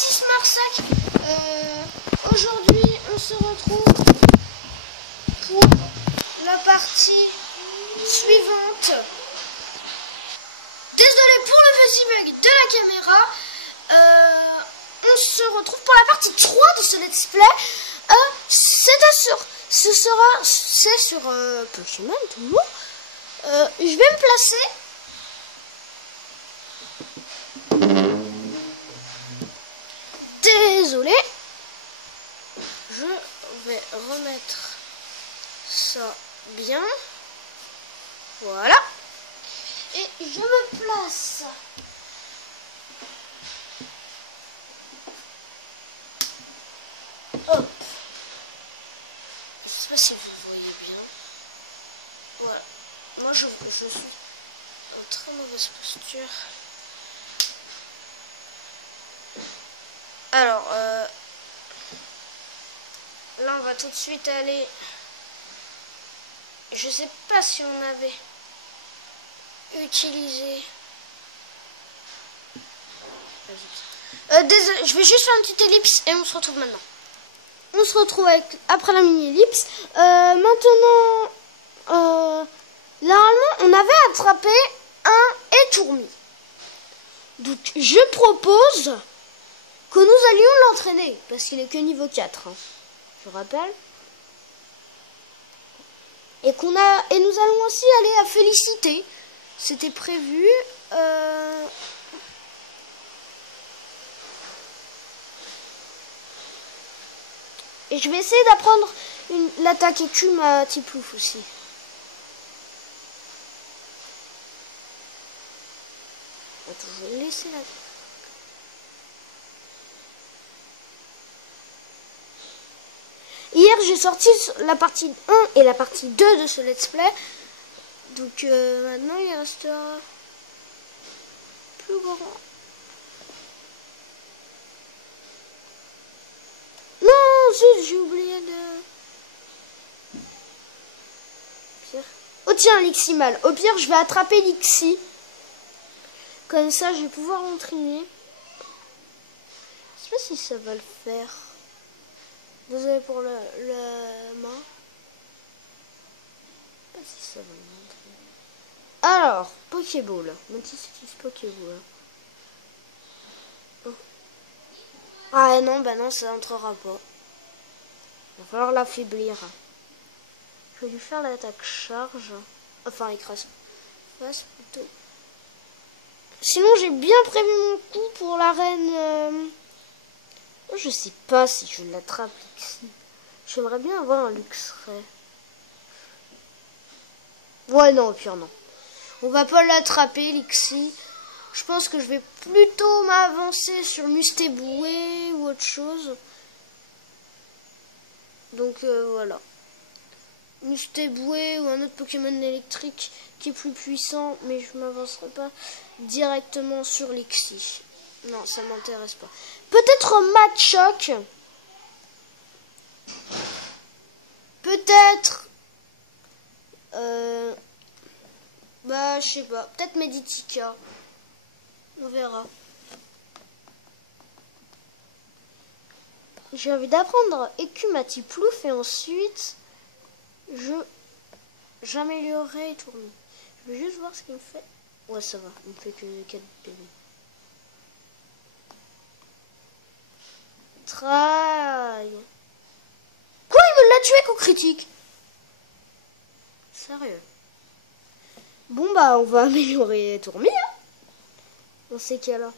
Baptiste Marsac. Aujourd'hui, on se retrouve pour la partie suivante. Désolé pour le petit bug de la caméra. On se retrouve pour la partie 3 de ce let's play. C'est sur Pokémon toujours. Je vais me placer. Désolé. Je vais remettre ça bien. Voilà. Et je me place. Hop. Je sais pas si vous voyez bien. Voilà. Moi je suis en très mauvaise posture. Alors, là on va tout de suite aller. Je sais pas si on avait utilisé. Désolé, je vais juste faire une petite ellipse et on se retrouve maintenant. On se retrouve après la mini-ellipse. Maintenant, normalement, on avait attrapé un étourmi. Donc, je propose que nous allions l'entraîner. Parce qu'il est que niveau 4. Hein, je rappelle. Et nous allons aussi aller à Félicité. C'était prévu. Et je vais essayer d'apprendre l'attaque écume à Tiplouf aussi. Attends, je vais laisser la... Hier, j'ai sorti la partie 1 et la partie 2 de ce let's play. Donc maintenant, il restera plus grand. Non, zut, j'ai oublié de... Pire. Oh tiens, Liximal. Au pire, je vais attraper Lixi. Comme ça, je vais pouvoir l'entraîner. Je sais pas si ça va le faire. Désolé pour la main. Je sais pas si ça va le montrer. Alors, Pokéball. Maintenant, c'est Pokéball. Oh. Ah non, bah non, ça entrera pas. Il va falloir l'affaiblir. Je vais lui faire l'attaque charge. Enfin, écrase. Passe plutôt. Sinon, j'ai bien prévu mon coup pour l'arène. Je sais pas si je l'attrape ici. J'aimerais bien avoir un Luxray. Ouais, non, au pire, non. On va pas l'attraper, Lixi. Je pense que je vais plutôt m'avancer sur Mustéboué ou autre chose. Donc, voilà. Mustéboué ou un autre Pokémon électrique qui est plus puissant. Mais je m'avancerai pas directement sur Lixi. Non, ça m'intéresse pas. Peut-être Machoc. Peut-être... bah, je sais pas. Peut-être Meditica. On verra. J'ai envie d'apprendre Écume à Tiplouf et ensuite... J'améliorerai Étourmi. Je vais juste voir ce qu'il me fait. Ouais, ça va. Il me fait que 4 PV. Traille. Quoi, il me l'a tué coup critique? Sérieux? Bon bah on va améliorer Tourmi hein, dans ces cas-là.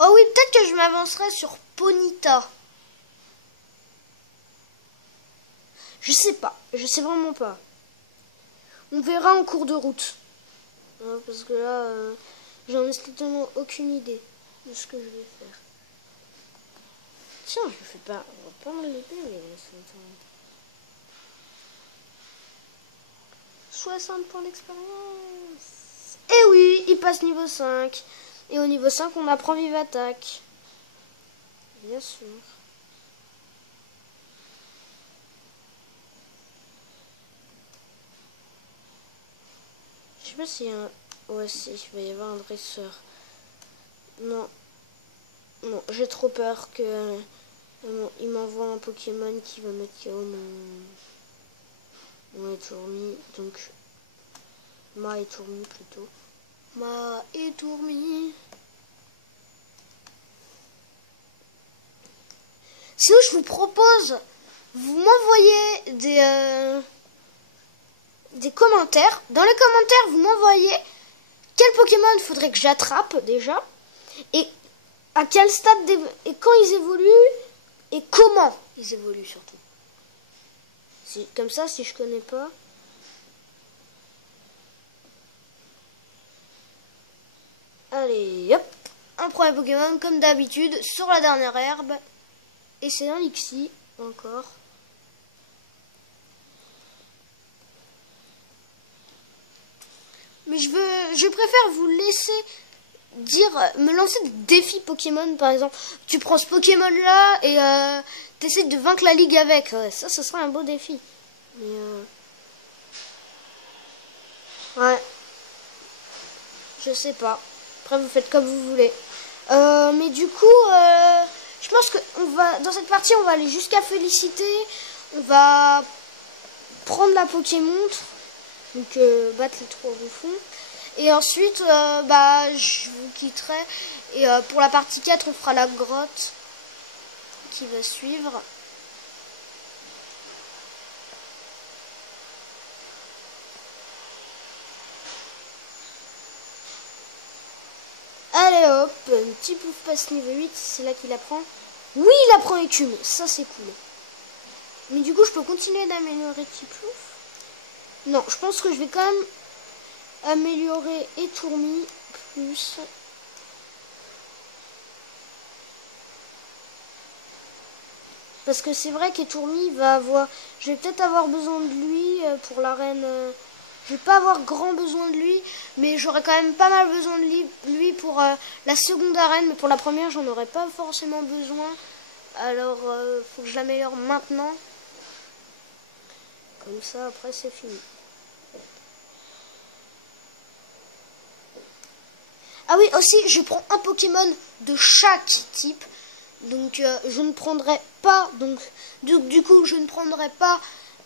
Oh oui, peut-être que je m'avancerai sur Ponyta. Je sais pas, je sais vraiment pas. On verra en cours de route. Hein, parce que là, j'en ai strictement aucune idée de ce que je vais faire. Tiens, je fais pas... On va pas me l'épée, mais... 60 points d'expérience. Et oui, il passe niveau 5. Et au niveau 5, on apprend Vive Attaque. Bien sûr. Je sais pas s'il y a un... Ouais, si, il va y avoir un dresseur. Non. Non, j'ai trop peur que il m'envoie un Pokémon qui va mettre KO mon Etourmi. Donc, ma Etourmi plutôt. Ma Etourmi. Sinon, je vous propose, vous m'envoyez des commentaires. Dans les commentaires, vous m'envoyez quel Pokémon il faudrait que j'attrape déjà. Et à quel stade, et quand ils évoluent, et comment ils évoluent surtout. Comme ça, si je connais pas. Allez, hop. Un premier Pokémon, comme d'habitude, sur la dernière herbe. Et c'est un Lixie, encore. Mais je préfère vous laisser me lancer des défis Pokémon, par exemple. Tu prends ce Pokémon-là et t'essaies de vaincre la ligue avec. Ouais, ça, ce serait un beau défi. Mais ouais. Je sais pas. Après, vous faites comme vous voulez. Mais du coup, je pense que dans cette partie, on va aller jusqu'à Félicité. On va prendre la Pokémontre. Donc, battre les 3 bouffons. Et ensuite, je vous quitterai. Et pour la partie 4, on fera la grotte qui va suivre. Allez hop, un petit pouf passe niveau 8, c'est là qu'il apprend. Oui, il apprend écume, ça c'est cool. Mais du coup, je peux continuer d'améliorer Tiplouf. Non, je pense que je vais quand même améliorer Etourmi plus. Parce que c'est vrai qu'Etourmi va avoir... Je vais peut-être avoir besoin de lui pour l'arène... Je vais pas avoir grand besoin de lui, mais j'aurai quand même pas mal besoin de lui pour la seconde arène. Mais pour la première, j'en aurai pas forcément besoin. Alors, faut que je l'améliore maintenant. Comme ça, après, c'est fini. Ah oui, aussi, je prends un Pokémon de chaque type. Donc, je ne prendrai pas... Donc, du coup, je ne prendrai pas...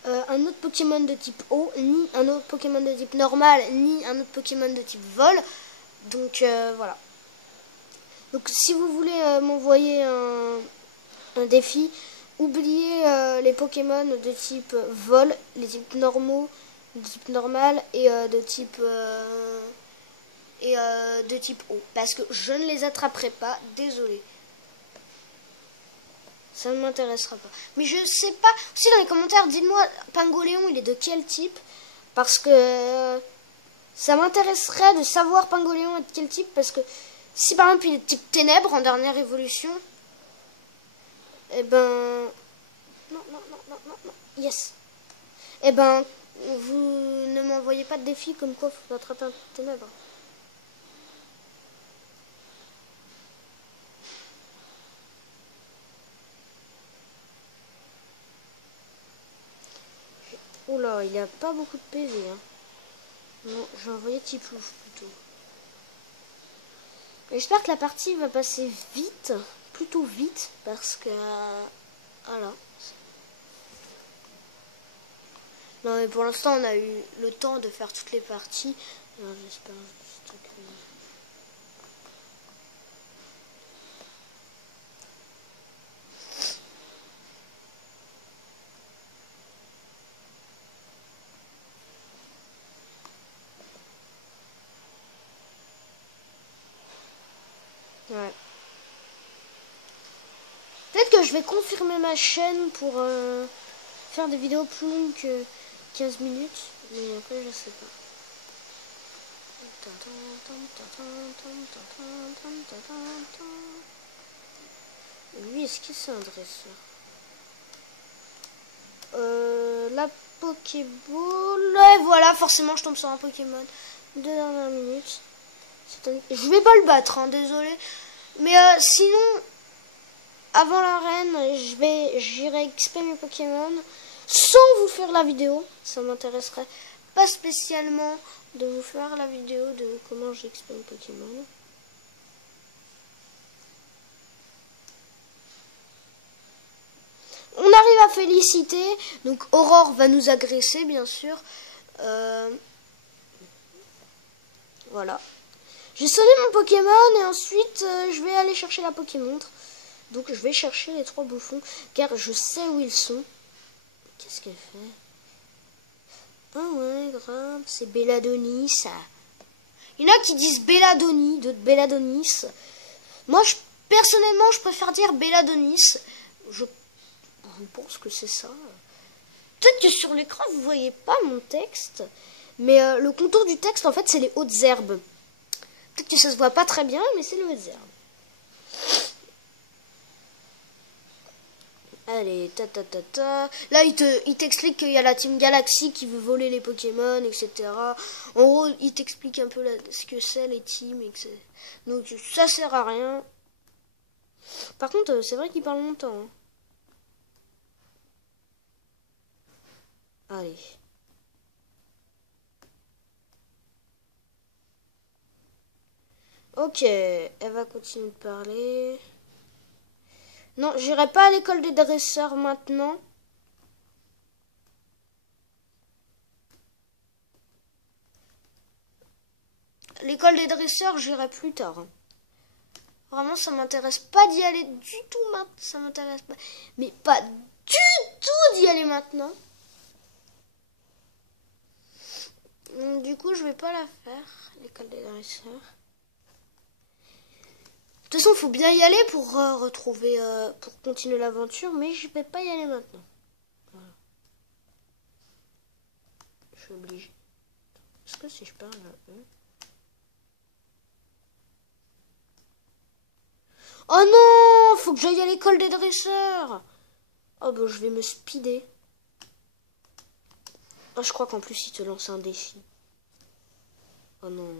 un autre Pokémon de type eau, ni un autre Pokémon de type normal, ni un autre Pokémon de type vol. Donc voilà. Donc si vous voulez m'envoyer un défi, oubliez les Pokémon de type vol, les types normaux, de type normal et de type eau. Parce que je ne les attraperai pas, désolé. Ça ne m'intéressera pas. Mais je sais pas. Aussi dans les commentaires, dites-moi, Pingoléon, il est de quel type? Parce que ça m'intéresserait de savoir Pingoléon est de quel type. Parce que si par exemple il est de type ténèbres en dernière évolution, eh ben... Non. Yes. Eh ben, vous ne m'envoyez pas de défi comme quoi il faut attraper un ténèbres. Oula, il a pas beaucoup de PV. Hein. Non, j'ai envoyé Tiplouf plutôt. J'espère que la partie va passer vite, plutôt vite, parce que... voilà. Non, mais pour l'instant, on a eu le temps de faire toutes les parties. Alors, j'espère juste que... Ouais. Peut-être que je vais confirmer ma chaîne pour faire des vidéos plus longues que 15 minutes. Mais après, je sais pas. Lui, est-ce qu'il c'est un dresseur? La Pokéball. Et voilà, forcément, je tombe sur un Pokémon de dernière minute. Je vais pas le battre, hein, désolé. Mais sinon, avant l'arène, j'irai XP mes Pokémon sans vous faire la vidéo. Ça m'intéresserait pas spécialement de vous faire la vidéo de comment j'XP mes Pokémon. féliciter. Donc Aurore va nous agresser, bien sûr. Voilà. J'ai sonné mon Pokémon et ensuite je vais aller chercher la Pokémontre. Donc je vais chercher les 3 bouffons car je sais où ils sont. Qu'est-ce qu'elle fait? Ah ouais, grave, c'est Belladonis, ça. Il y en a qui disent Belladoni, d'autres Belladonis. Moi, personnellement, je préfère dire Belladonis. Je pense que c'est ça. Peut-être que sur l'écran, vous voyez pas mon texte. Mais le contour du texte, en fait, c'est les hautes herbes. Peut-être que ça se voit pas très bien, mais c'est les hautes herbes. Allez, Là, il t'explique qu'il y a la Team Galaxy qui veut voler les Pokémon, etc. En gros, il t'explique un peu ce que c'est, les teams, etc. Donc, ça sert à rien. Par contre, c'est vrai qu'il parle longtemps. Hein. Allez. Ok, elle va continuer de parler. Non, j'irai pas à l'école des dresseurs maintenant. L'école des dresseurs, j'irai plus tard. Hein. Vraiment, ça m'intéresse pas d'y aller du tout maintenant. Ça m'intéresse pas. Mais pas du tout d'y aller maintenant. Donc, du coup, je vais pas la faire, l'école des dresseurs. De toute façon, il faut bien y aller pour retrouver, pour continuer l'aventure, mais je vais pas y aller maintenant. Voilà. Je suis obligée. Est-ce que si je parle à eux... Oh non, faut que j'aille à l'école des dresseurs. Oh bah je vais me speeder. Oh, je crois qu'en plus il te lance un défi. Oh non.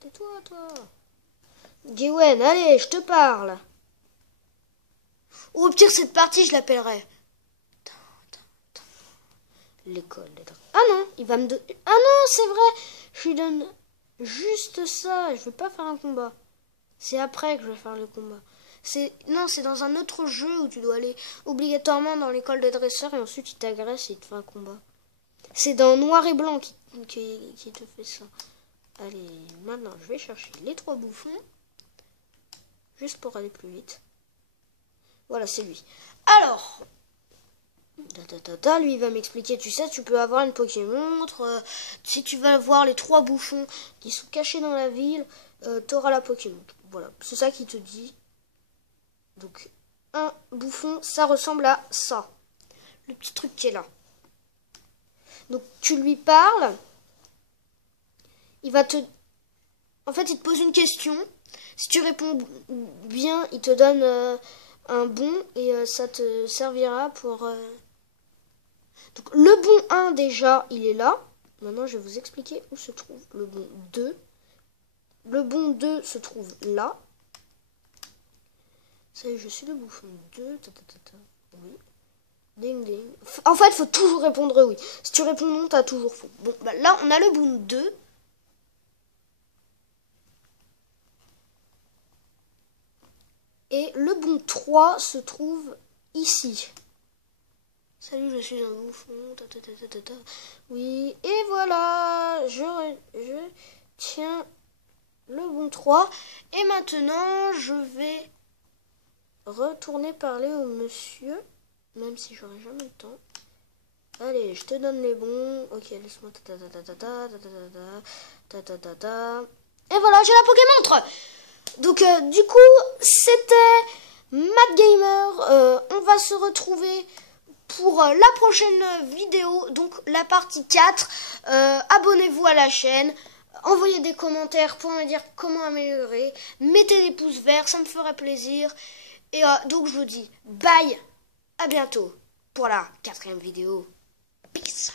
Tais-toi, toi. Gwen, allez, je te parle. Ou au pire, cette partie, je l'appellerai. L'école des dresseurs. Ah non, il va me donner... Ah non, c'est vrai. Je lui donne juste ça. Je veux pas faire un combat. C'est après que je vais faire le combat. Non, c'est dans un autre jeu où tu dois aller obligatoirement dans l'école des dresseurs et ensuite il t'agresse et il te fait un combat. C'est dans Noir et Blanc qui te fait ça. Allez, maintenant je vais chercher les 3 bouffons. Juste pour aller plus vite. Voilà, c'est lui. Alors, lui il va m'expliquer, tu sais, tu peux avoir une Pokémontre. Si tu vas voir les 3 bouffons qui sont cachés dans la ville, t'auras la Pokémontre. Voilà, c'est ça qu'il te dit. Donc, un bouffon, ça ressemble à ça. Le petit truc qui est là. Donc, tu lui parles. Il va te... En fait, il te pose une question. Si tu réponds bien, il te donne un bon. Et ça te servira pour... Donc, le bon 1, déjà, il est là. Maintenant, je vais vous expliquer où se trouve le bon 2. Le bon 2 se trouve là. Ça y est, je suis le bouffon 2. Oui. Ding ding. En fait, il faut toujours répondre oui. Si tu réponds non, t'as toujours faux. Bon, bah là, on a le bon 2. Et le bon 3 se trouve ici. Salut, je suis un bouffon. Oui, et voilà. Je tiens le bon 3. Et maintenant, je vais retourner parler au monsieur. Même si j'aurai jamais le temps. Allez, je te donne les bons. Ok, laisse-moi. Et voilà, j'ai la Pokémontre. Donc, du coup, c'était Matt Gamer. On va se retrouver pour la prochaine vidéo. Donc, la partie 4. Abonnez-vous à la chaîne. Envoyez des commentaires pour me dire comment améliorer. Mettez des pouces verts, ça me ferait plaisir. Et donc, je vous dis bye. À bientôt pour la 4e vidéo. Peace.